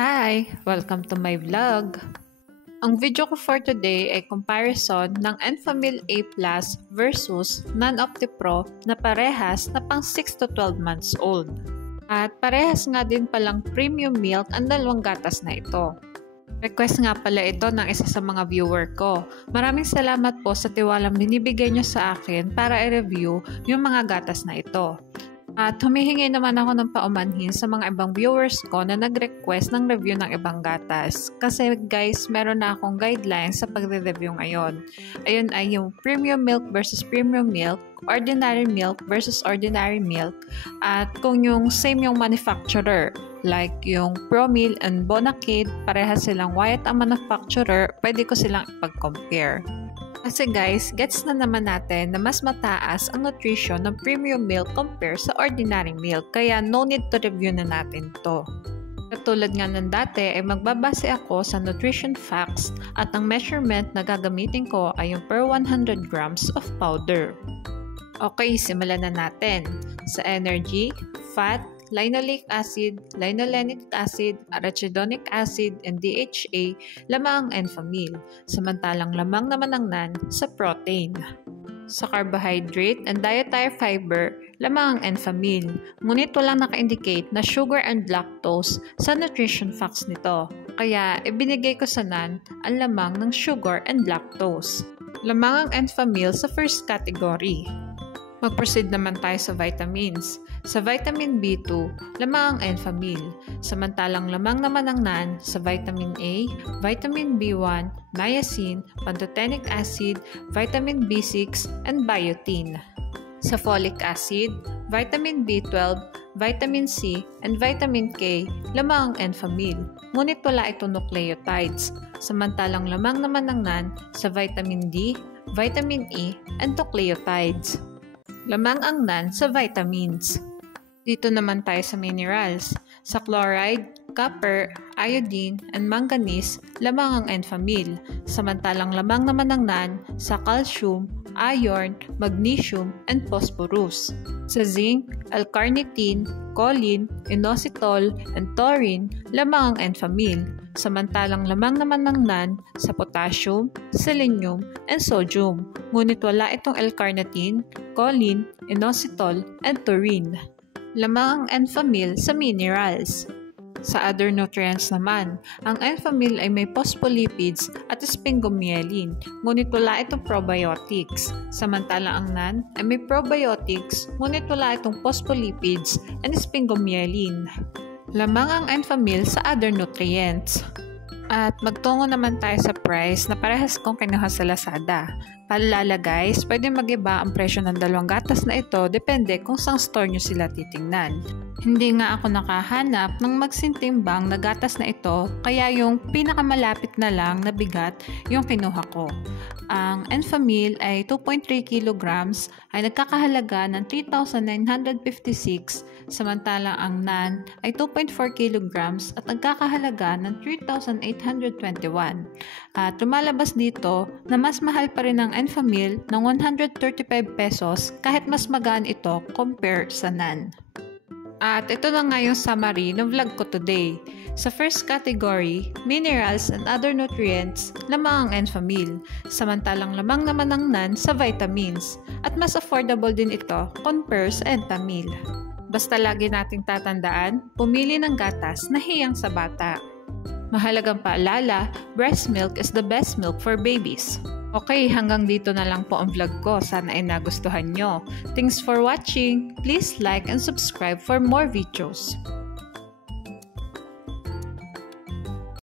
Hi! Welcome to my vlog. Ang video ko for today ay comparison ng Enfamil A+ versus Non-Opti-Pro na parehas na pang 6 to 12 months old. At parehas nga din palang premium milk ang dalawang gatas na ito. Request nga pala ito ng isa sa mga viewer ko. Maraming salamat po sa tiwalang binibigay nyo sa akin para i-review yung mga gatas na ito. At humihingi naman ako ng paumanhin sa mga ibang viewers ko na nag-request ng review ng ibang gatas. Kasi guys, meron na akong guidelines sa pagre-review ngayon. Ayun ay yung premium milk versus premium milk, ordinary milk versus ordinary milk, at kung yung same yung manufacturer, like yung Promil and Bonakid, parehas silang Wyatt ang manufacturer, pwede ko silang ipag-compare. Kasi guys, gets na naman natin na mas mataas ang nutrition ng premium milk compare sa ordinary milk, kaya no need to review na natin to. Katulad nga ng dati ay magbabase ako sa nutrition facts at ang measurement na gagamitin ko ay yung per 100 grams of powder. Okay, simulan na natin. Sa energy, fat, linoleic acid, linolenic acid, arachidonic acid, and DHA, lamang ang Enfamil, samantalang lamang naman ang NAN sa protein. Sa carbohydrate and dietary fiber, lamang ang Enfamil, ngunit walang naka-indicate na sugar and lactose sa nutrition facts nito, kaya ibinigay ko sa NAN ang lamang ng sugar and lactose. Lamang ang Enfamil sa first category. Mag-proceed naman tayo sa vitamins. Sa vitamin B2, lamang ang Enfamil, samantalang lamang naman ang NAN sa vitamin A, vitamin B1, niacin, pantothenic acid, vitamin B6, and biotin. Sa folic acid, vitamin B12, vitamin C, and vitamin K, lamang ang Enfamil, ngunit wala itong nucleotides, samantalang lamang naman ang NAN sa vitamin D, vitamin E, and nucleotides. Lamang ang NAN sa vitamins. Dito naman tayo sa minerals. Sa chloride, copper, iodine, and manganese, lamang ang Enfamil, samantalang lamang naman ang NAN sa calcium, iron, magnesium, and phosphorus. Sa zinc, L-carnitine, choline, inositol, and taurine, lamang ang Enfamil, samantalang lamang naman ng NAN sa potassium, selenium, and sodium, ngunit wala itong L-carnitine, choline, inositol, and taurine. Lamang ang Enfamil sa minerals. Sa other nutrients naman, ang Enfamil ay may phospholipids at sphingomyelin, ngunit wala itong probiotics. Samantalang ang NAN ay may probiotics, ngunit wala itong phospholipids and sphingomyelin. Lamang ang Enfamil sa other nutrients. At magtungo naman tayo sa price na parehas kong kinuha sa Lazada. Paalala guys, pwede mag-iba ang presyo ng dalawang gatas na ito depende kung saan store nyo sila titingnan. Hindi nga ako nakahanap ng magsintimbang na gatas na ito, kaya yung pinakamalapit na lang na bigat yung kinuha ko. Ang Enfamil ay 2.3 kilograms ay nagkakahalaga ng 3,956, samantalang ang NAN ay 2.4 kilograms at nagkakahalaga ng 3,821. At lumalabas dito na mas mahal pa rin ang Enfamil ng 135 pesos kahit mas magaan ito compare sa NAN. At ito na nga yung summary ng vlog ko today. Sa first category, minerals and other nutrients, lamang ang Enfamil, samantalang lamang naman ang NAN sa vitamins, at mas affordable din ito compare sa Enfamil. Basta lagi nating tatandaan, pumili ng gatas na hiyang sa bata. Mahalagang paalala, breast milk is the best milk for babies. Okay, hanggang dito na lang po ang vlog ko. Sana ay nagustuhan nyo. Thanks for watching. Please like and subscribe for more videos.